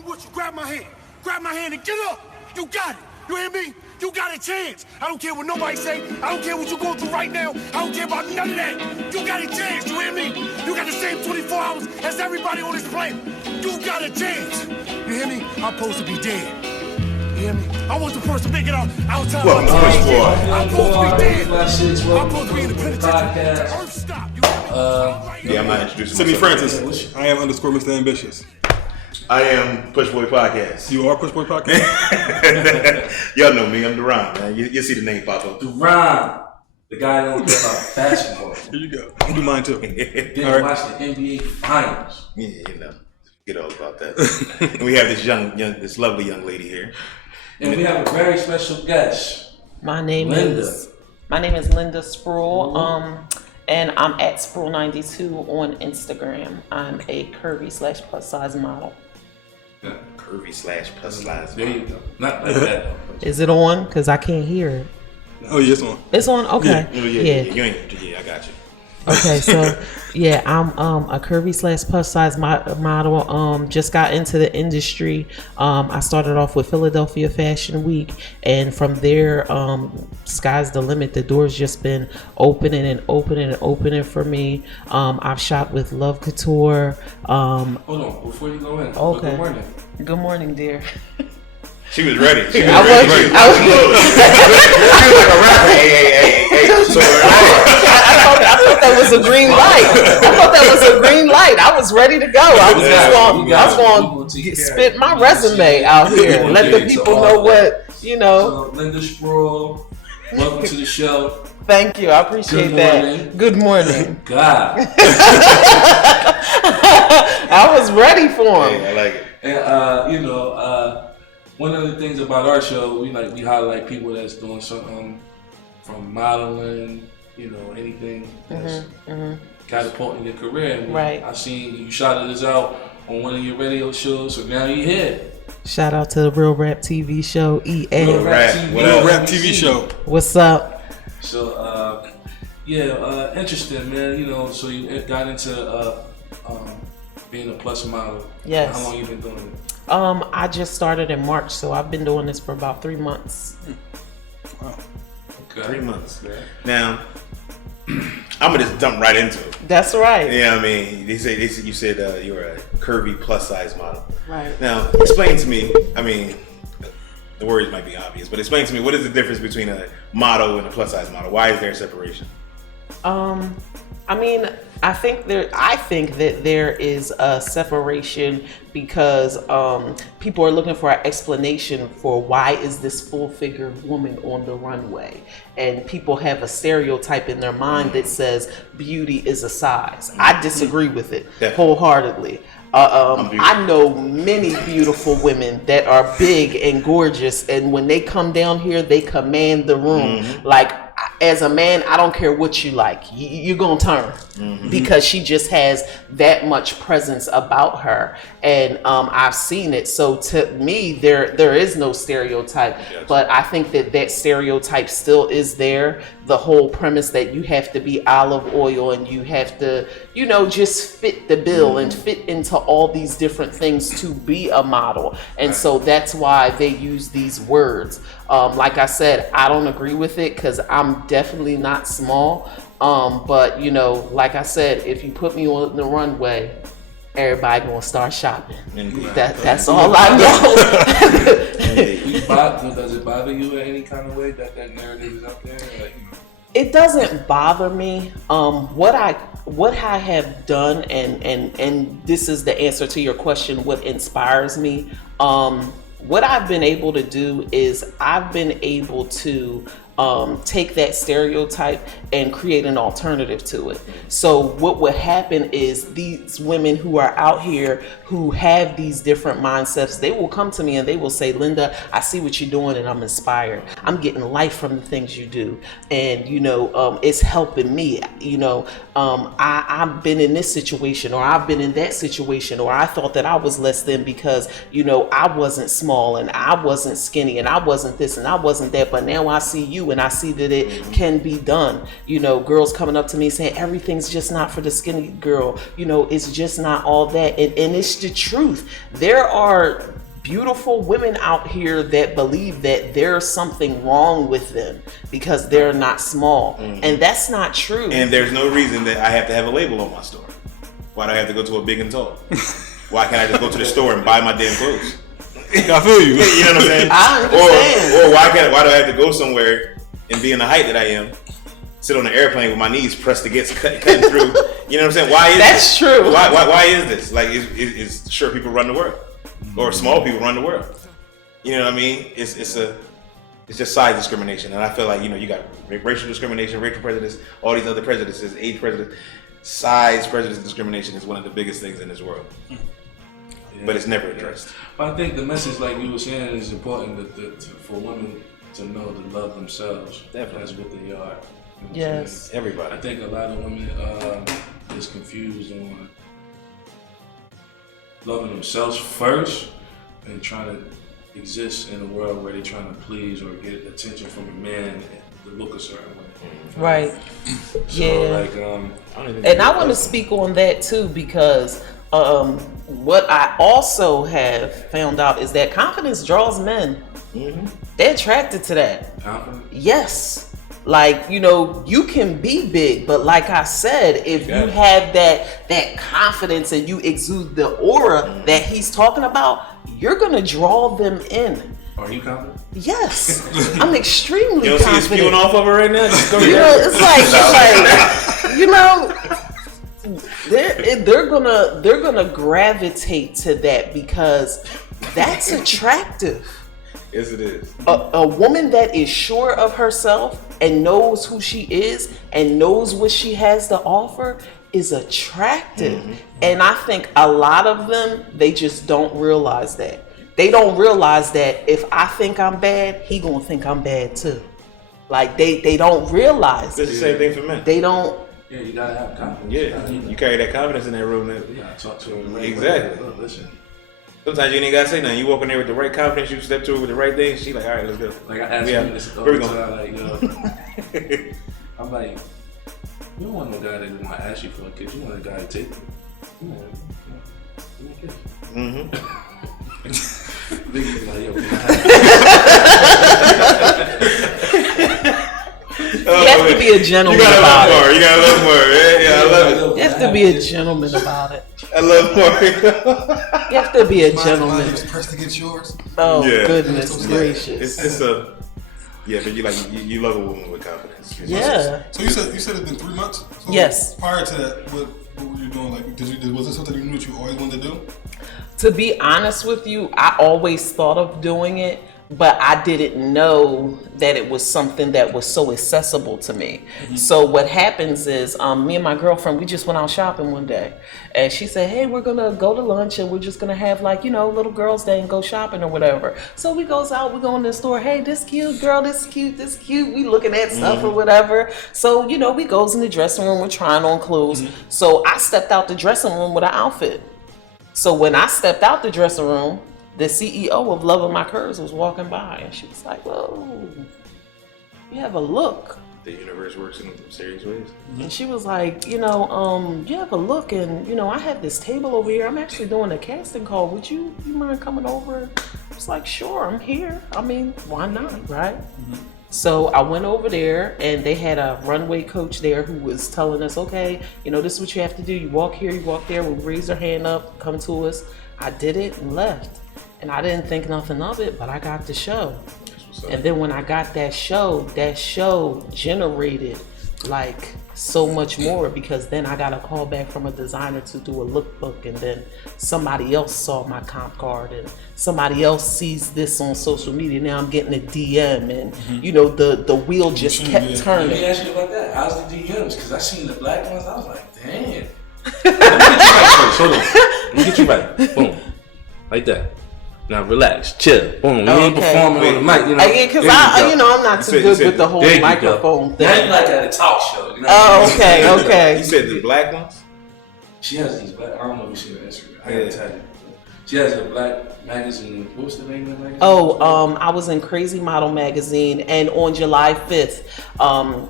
I'm with you. Grab my hand. Grab my hand and get up. You got it. You hear me? You got a chance. I don't care what nobody say. I don't care what you're going through right now. I don't care about none of that. You got a chance. You hear me? You got the same 24 hours as everybody on this planet. You got a chance. You hear me? I'm supposed to be dead. You hear me? I was the first to make it out time. Welcome to Pushboy. I'm supposed to be dead. I'm supposed to be in the penitentiary. The earth stopped. You hear me? Yeah, I'm not introducing Sydney myself. Francis. I am _ Mr. Ambitious. I am Pushboy Podcast. You are Pushboy Podcast? Y'all know me. I'm Duran, man. You see the name pop up. Duran, the guy that don't care about basketball. Here you go. I'll do mine too. Didn't watch the NBA Finals. Yeah, you know. Forget all about that. And we have this lovely young lady here. And we have a very special guest. My name is Linda Spruill. And I'm at Spruill92 on Instagram. I'm a curvy / plus size model. Yeah. Curvy / plus size. There you go. Not like that. Is it on? Because I can't hear it. Oh, yeah, it's on. It's on? Okay. Yeah, I got you. Okay, so yeah, I'm a curvy / plus size model. Just got into the industry. I started off with Philadelphia Fashion Week, and from there, sky's the limit. The door's just been opening and opening and opening for me. I've shot with Love Couture. Hold on, before you go in. Okay. Good morning. Good morning, dear. She was ready. She was I was like a rapper. Hey. So, I thought that was a green light. I was ready to go. I was going to spit my resume out here and let the people know what, you know. So, Linda Spruill, welcome to the show. Thank you. I appreciate that. Good morning. God. I was ready for him. I like it. And, one of the things about our show, we highlight people that's doing something from modeling, anything that's catapulting your career. And right. I seen you shouted us out on one of your radio shows, so now you're here. Shout out to the Real Rap TV show, EA. Real Rap TV show. What's up? So, interesting, man. So you got into being a plus model. Yes. How long you been doing it? I just started in March, so I've been doing this for about 3 months. Wow. Okay. 3 months. Now, I'm gonna just jump right into it. That's right. Yeah, I mean, you said you're a curvy plus size model. Right. Now, explain to me. I mean, the words might be obvious, but explain to me what is the difference between a model and a plus size model? Why is there a separation? I think that there is a separation because people are looking for an explanation for why is this full-figured woman on the runway, and people have a stereotype in their mind that says beauty is a size. I disagree with it wholeheartedly. I know many beautiful women that are big and gorgeous, and when they come down here, they command the room. Like, as a man, I don't care what you like. You're going to turn because she just has that much presence about her. And I've seen it. So to me, there is no stereotype. But I think that stereotype still is there. The whole premise that you have to be olive oil and you have to, just fit the bill and fit into all these different things to be a model. And so that's why they use these words. Like I said, I don't agree with it because I'm definitely not small. But like I said, if you put me on the runway, everybody gonna start shopping. That's all I know. Does it bother you in any kind of way that narrative is up there? It doesn't bother me. What I have done, and this is the answer to your question, what inspires me. What I've been able to do is I've been able to take that stereotype and create an alternative to it. So what would happen is these women who are out here who have these different mindsets, they will come to me and they will say, Linda, I see what you're doing and I'm inspired. I'm getting life from the things you do. And, it's helping me. I've been in this situation, or I've been in that situation, or I thought that I was less than because, I wasn't small and I wasn't skinny and I wasn't this and I wasn't that. But now I see you too, and I see that it can be done. You know, girls coming up to me saying everything's just not for the skinny girl. You know, it's just not all that, and it's the truth. There are beautiful women out here that believe that there's something wrong with them because they're not small, and that's not true. And there's no reason that I have to have a label on my store. Why do I have to go to a big and tall? Why can't I just go to the store and buy my damn clothes? I feel you. You know what I'm saying? I understand. Or why do I have to go somewhere and be in the height that I am, sit on an airplane with my knees pressed against cutting through? You know what I'm saying? Why is That's this? true. Why is this? Like, is sure people run the world, or small people run the world? You know what I mean? It's just size discrimination, and I feel like, you know, you got racial discrimination, racial prejudice, all these other prejudices, age prejudice, size prejudice discrimination is one of the biggest things in this world. Yeah. But it's never addressed. But I think the message, like you were saying, is important for women to know to love themselves. Definitely. That's what they are. You know what Yes. Everybody. I think a lot of women is confused on loving themselves first and trying to exist in a world where they're trying to please or get attention from a man to look a certain way. Right. So, Yeah. like, And I want to speak on that too, because what I also have found out is that confidence draws men. They're attracted to that. confident. Yes. Like, you know, you can be big, but like I said, if you have that confidence and you exude the aura that he's talking about, you're gonna draw them in. Are you confident? Yes, I'm extremely You don't see it confident. spewing off of her right now? Just go You know, it's like you know, they're gonna gravitate to that because that's attractive. Yes, it is. A woman that is sure of herself and knows who she is and knows what she has to offer is attractive. And I think a lot of them, they just don't realize that. They don't realize that if I think I'm bad, he gonna think I'm bad too. Like they don't realize. It's the same thing for men. They don't. Yeah, you gotta have confidence. Yeah, you carry that confidence in that room. You gotta talk to her. Exactly. Look, listen. Sometimes you ain't gotta say nothing. You walk in there with the right confidence, you step to her with the right thing. She like, all right, let's go. Like I asked him this all Where we the going? time, like, yo, I'm like, you don't want no guy that want to ask you for a kiss. You want a guy to take you. You want a kiss. Niggas like, yo, can I You have to be a gentleman about it. You gotta love more. Yeah, I love it. You have to be a gentleman about it. I love more. You have to be a Mine gentleman. was pressed against yours. Oh Yeah. goodness gracious. It's a but you love a woman with confidence. Yeah. So you said it's been 3 months. So Yes. Prior to that, what were you doing? Like, was it something you knew that you always wanted to do? To be honest with you, I always thought of doing it, but I didn't know that it was something that was so accessible to me. So what happens is, me and my girlfriend, we just went out shopping one day, and she said, hey, we're gonna go to lunch and we're just gonna have like, you know, little girls' day and go shopping or whatever. So we goes out, we go in the store, hey, this cute, girl, this cute, this cute. We looking at stuff or whatever. So, you know, we goes in the dressing room, we're trying on clothes. So I stepped out the dressing room with an outfit. So when I stepped out the dressing room, the CEO of Loving My Curves was walking by, and she was like, whoa, you have a look. The universe works in serious ways. And she was like, you know, you have a look, and, you know, I have this table over here. I'm actually doing a casting call. Would you mind coming over? I was like, sure, I'm here. I mean, why not, right? So I went over there, and they had a runway coach there who was telling us, okay, you know, this is what you have to do. You walk here, you walk there. We'll raise our hand up, come to us. I did it and left. And I didn't think nothing of it, but I got the show. And then when I got that show generated like so much more, because then I got a call back from a designer to do a lookbook, and then somebody else saw my comp card, and somebody else sees this on social media. Now I'm getting a DM, and you know, the wheel just kept Let me turning. ask you about that. How's the DMs? Because I seen the black ones. I was like, damn. Let me get you right first. Hold on. Let me get you right. Boom. Like that. Now relax, chill. Boom. We ain't performing on the mic, you know. Yeah, because I'm not too good with the whole microphone thing. Now you like at a talk show. You know Oh, okay. You said the black ones? She has these black. I don't know if you see her Instagram. I gotta tell you. She has a black magazine. What's the name of the magazine? Oh, I was in Crazy Model magazine, and on July 5th,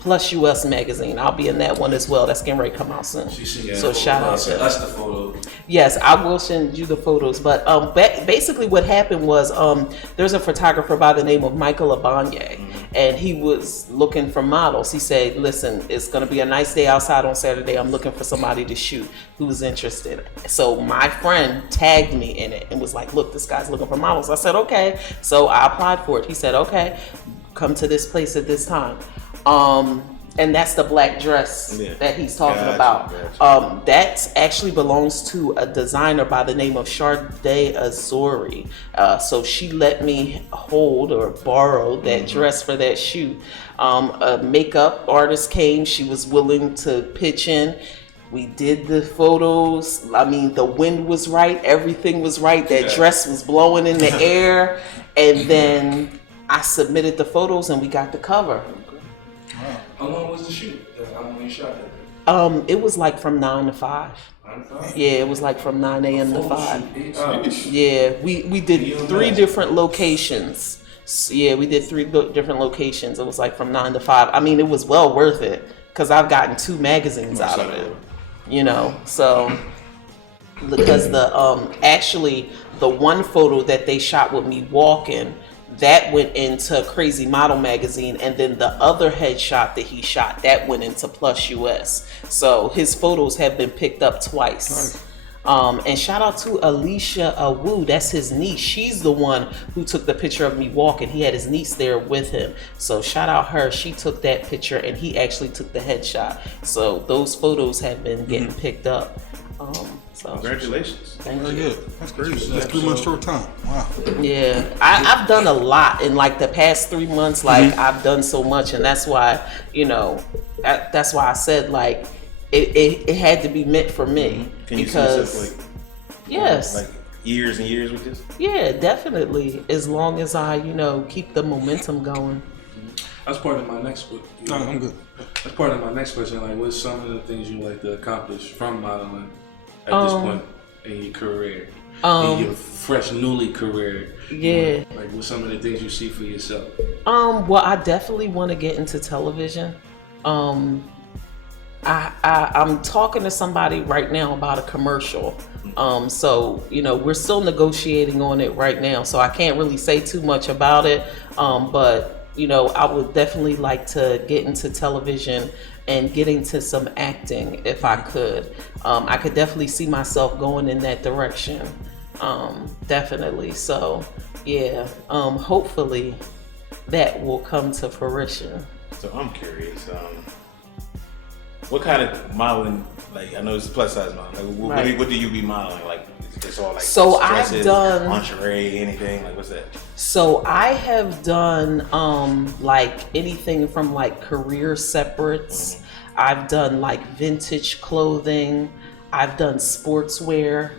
Plus US magazine. I'll be in that one as well. That's getting ready to come out soon. So shout out to that's the photo. Yes, I will send you the photos. But basically, what happened was there's a photographer by the name of Michael Abanye, and he was looking for models. He said, "Listen, it's going to be a nice day outside on Saturday. I'm looking for somebody to shoot who's interested." So my friend tagged me in it and was like, "Look, this guy's looking for models." I said, "Okay." So I applied for it. He said, "Okay, come to this place at this time." And that's the black dress that he's talking about. That actually belongs to a designer by the name of Sade Azori. So she let me hold or borrow that dress for that shoot. A makeup artist came. She was willing to pitch in. We did the photos. I mean, the wind was right. Everything was right. That dress was blowing in the air. And then I submitted the photos and we got the cover. How long was the shoot? How long you shot that? It was like from 9 to 5. 9 to 5? Yeah, it was like from 9 a.m. to 5. Shoot. Yeah, we did 3 different locations. Yeah, we did 3 different locations. It was like from 9 to 5. I mean, it was well worth it because I've gotten 2 magazines out of it. You know, so because actually the one photo that they shot with me walking, that went into Crazy Model magazine, and then the other headshot that he shot, that went into Plus US. So his photos have been picked up twice. And shout out to Alicia Wu, that's his niece. She's the one who took the picture of me walking. He had his niece there with him. So shout out her. She took that picture and he actually took the headshot. So those photos have been getting picked up. So Congratulations. thank Very you. good. That's crazy. That's 3 months short time. Wow. Yeah, I've done a lot in like the past 3 months. Like I've done so much, and that's why, you know, that's why I said like it had to be meant for me. Can you because see yourself yes, like years and years with this? yeah, definitely. As long as I, you know, keep the momentum going. That's part of my next book. No, I'm good. That's part of my next question. Like, what's some of the things you like to accomplish from modeling at this point in your career? In your fresh, newly career. Yeah. Like, what's some of the things you see for yourself? Well, I definitely want to get into television. I'm talking to somebody right now about a commercial. So, you know, we're still negotiating on it right now. So I can't really say too much about it. But, you know, I would definitely like to get into television and get into some acting if I could. I could definitely see myself going in that direction. Definitely. So, yeah, hopefully that will come to fruition. So I'm curious, what kind of modeling, like, I know it's plus size modeling, like, Right. what do you be modeling? Like, it's all like So I've dresses, done- lingerie, anything, like, what's that? So I have done like anything from like career separates. I've done like vintage clothing. I've done sportswear.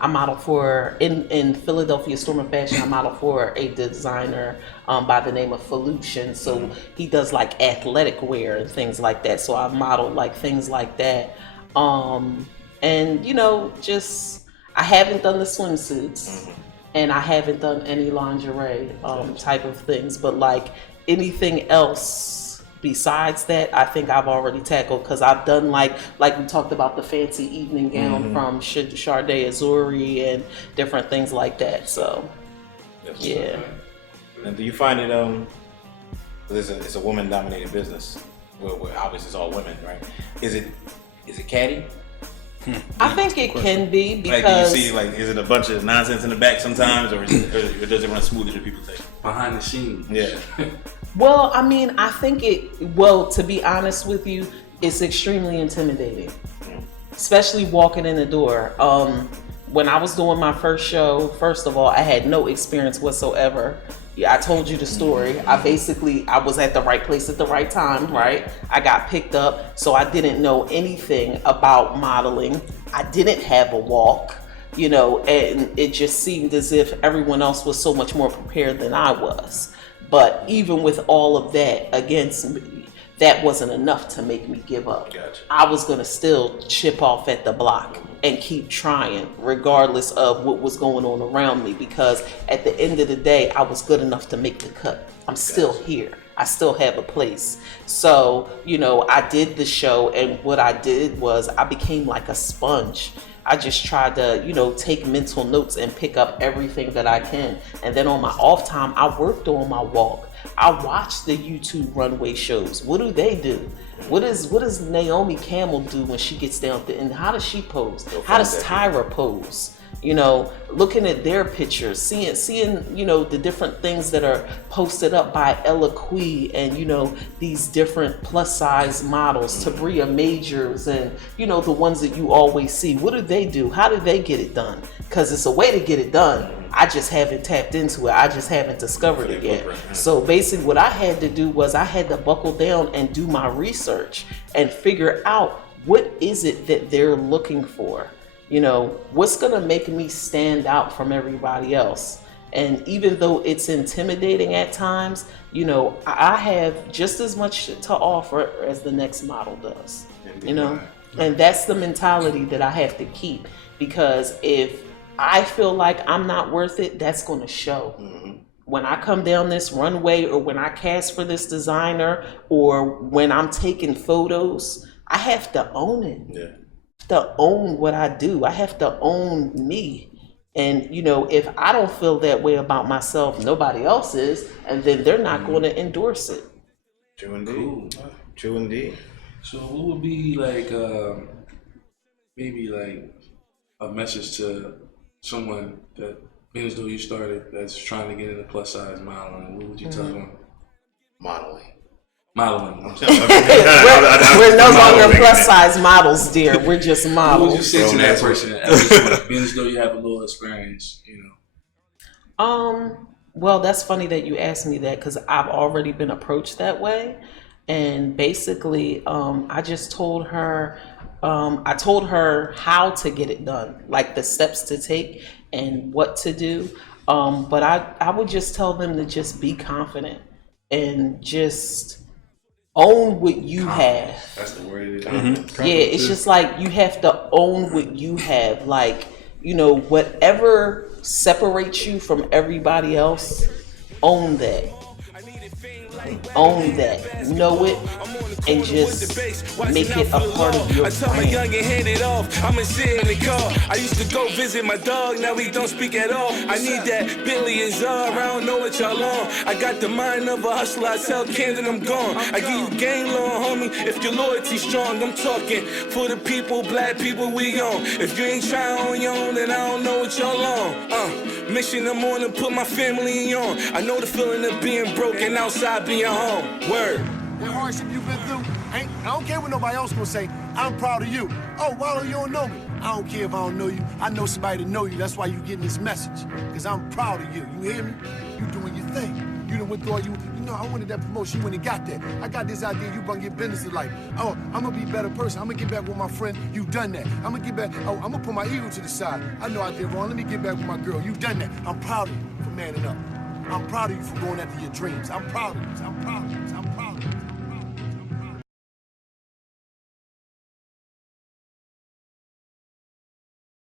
I model for in Philadelphia Storm of Fashion. I model for a designer by the name of Felucian. So he does like athletic wear and things like that. So I've modeled like things like that. And you know, just I haven't done the swimsuits. And I haven't done any lingerie type of things, but like anything else besides that, I think I've already tackled because I've done like we talked about the fancy evening gown from Sade Azori and different things like that. So yeah. And do you find it it's a woman dominated business where obviously it's all women, right? Is it catty? I think it can be Like, because do you see, like, is it a bunch of nonsense in the back sometimes, or does it run smooth as people think? Behind the scenes. Yeah. well, I mean, I think to be honest with you, it's extremely intimidating, especially walking in the door. When I was doing my first show, first of all, I had no experience whatsoever. Yeah, I told you the story. I was at the right place at the right time, right? I got picked up, so I didn't know anything about modeling. I didn't have a walk, you know, and it just seemed as if everyone else was so much more prepared than I was. But even with all of that against me, that wasn't enough to make me give up. Gotcha. I was gonna still chip off at the block and keep trying regardless of what was going on around me, because at the end of the day, I was good enough to make the cut. I'm still here. I still have a place. So, you know, I did the show, and what I did was I became like a sponge. I just tried to, you know, take mental notes and pick up everything that I can. And then on my off time, I worked on my walk. I watched the YouTube runway shows. What do they do? What does Naomi Campbell do when she gets down there? And how does she pose? How does Tyra pose? You know, looking at their pictures, seeing, you know, the different things that are posted up by Ella Quee and, you know, these different plus size models, Tabria Majors, and, you know, the ones that you always see. What do they do? How do they get it done? Because it's a way to get it done. I just haven't tapped into it. I just haven't discovered it yet. So basically what I had to do was I had to buckle down and do my research and figure out what is it that they're looking for. You know, what's gonna make me stand out from everybody else? And even though it's intimidating at times, you know, I have just as much to offer as the next model does, you know? And that's the mentality that I have to keep, because if I feel like I'm not worth it, that's gonna show. When I come down this runway, or when I cast for this designer, or when I'm taking photos, I have to own it. Yeah. To own what I do. I have to own me. And you know, if I don't feel that way about myself, nobody else is, and then they're not going to endorse it. True indeed. Cool. True indeed. So what would be like maybe like a message to someone that, being as though you started, that's trying to get into plus size modeling? What would you tell them? Modeling. Modeling. We're no longer plus size models, dear. We're just What models. would you say to that person at this point, being as though you have a little experience, you know? Well, that's funny that you asked me that, because I've already been approached that way. And basically, I just told her, I told her how to get it done, like the steps to take and what to do. But I would just tell them to just be confident and just own what you have. That's the word. Yeah, it's just like you have to own what you have. Like, you know, whatever separates you from everybody else, own that. Own that. Know it. And just make it a part of your I tell my brand. young and hand it off. I'ma sit in the car. I used to go visit my dog, now he don't speak at all. I need that Billy and Czar, I don't know what y'all on. I got the mind of a hustler, I sell cans and I'm gone. I give you game long, homie, if your loyalty strong. I'm talking for the people, black people, we on. If you ain't trying on your own, then I don't know what y'all on. Mission I'm on to put my family on. I know the feeling of being broken outside being home. Word. What hardship you've been through, I don't care what nobody else gonna say. I'm proud of you. Oh, Wallow, you don't know me. I don't care if I don't know you. I know somebody to know you. That's why you getting this message. Because I'm proud of you. You hear me? You doing your thing. You done went through all you know, I wanted that promotion. You went and got that. I got this idea. You gonna get business in life. Oh, I'm gonna be a better person. I'm gonna get back with my friend. You done that. I'm gonna get back. Oh, I'm gonna put my ego to the side. I know I did wrong. Let me get back with my girl. You done that. I'm proud of you for manning up. I'm proud of you for going after your dreams. I'm proud of you. I'm proud of you. I'm proud of you.